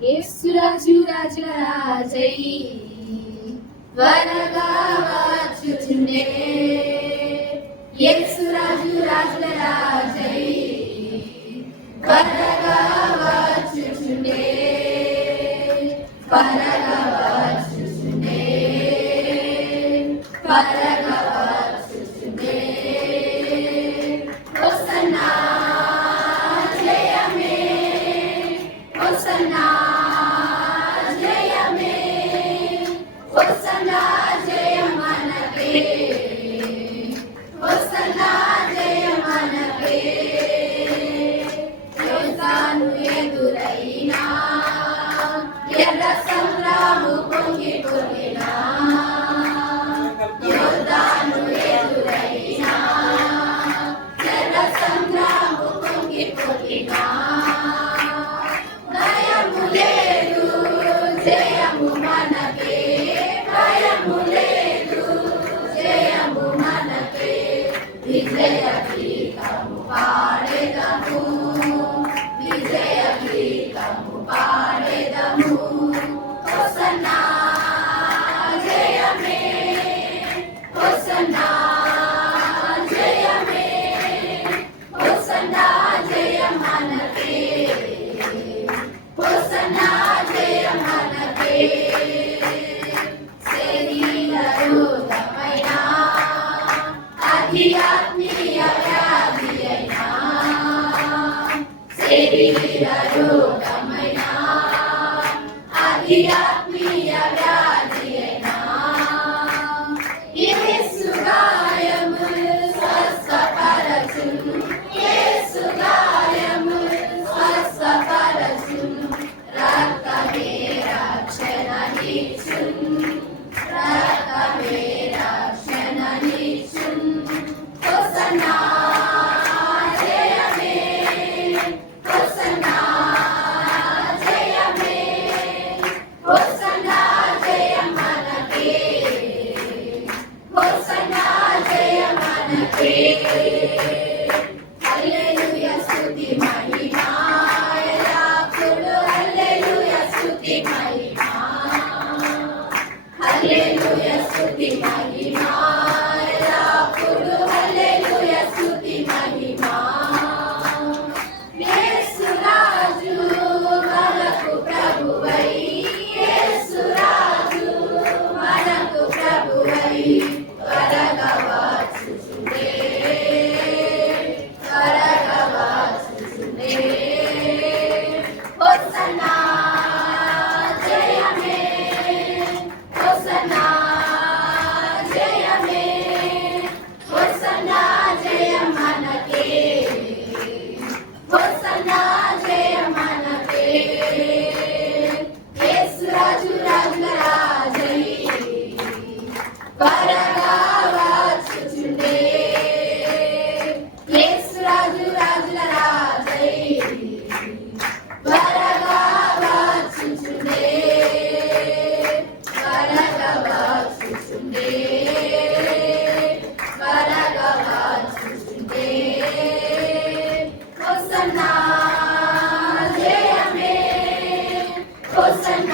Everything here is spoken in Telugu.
యేసురాజు రాజుల రాజై త్వరగా వచ్చుచుండే యేసురాజు రాజుల రాజై త్వరగా వచ్చుచుండే త్వరగా వచ్చుచుండే త్వరగా వచ్చుచుండే హోసన్నా జయమే హోసన్నా జయమే హోసన్నా జయమనకే హోసన్నా జయమనకే యోర్దాను ఎదురైనా ఎర్ర సంద్రము పొంగి పొర్లినా యోర్దాను ఎదురైనా ఎర్ర సంద్రము పొంగి పొర్లినా భయము లేదు జయము మనకే భయము లేదు జయము మనకే విజయ గీతము పాడెదము విజయ గీతము పాడెదము హోసన్నా జయమే హోసన్నా జయమే హోసన్నా జయమనకే హోసన్నా జయమనకే శరీరరోగమైన ఆధ్యాత్మిక వ్యాధి అయినా శరీరరోగమైన ఆధ్యాత్మిక వ్యాధి అయినా యేసు గాయములు స్వస్థపరచును యేసు గాయములు స్వస్థపరచును రక్తమే రక్షణనిచ్చును రక్తమే రక్షణనిచ్చును హోసన్నా జయమే హోసన్నా జయమే హోసన్నా జయమనకే హోసన్నా జయమనకే హల్లెలూయా స్తుతి మహిమ ఎల్లప్పుడూ హల్లెలూయా స్తుతి మహిమ హల్లెలూయా స్తుతి మహిమ ఎల్లప్పుడూ హల్లెలూయా స్తుతి మహిమ యేసు రాజు మనకు ప్రభువై యేసు రాజు మనకు ప్రభువై త్వరగా వచ్చుచుండే త్వరగా వచ్చుచుండే హోసన్నా జయమే హోసన్నా జయమే హోసన్నా జయమనకే హోసన్నా జయమనకే యేసురాజు రాజుల రాజై త్వరగా వచ్చుచుండే యేసురాజు రాజుల రాజై త్వరగా వచ్చుచుండే త్వరగా వచ్చుచుండే త్వరగా వచ్చుచుండే హోసన్నా జయమే హోసన్నా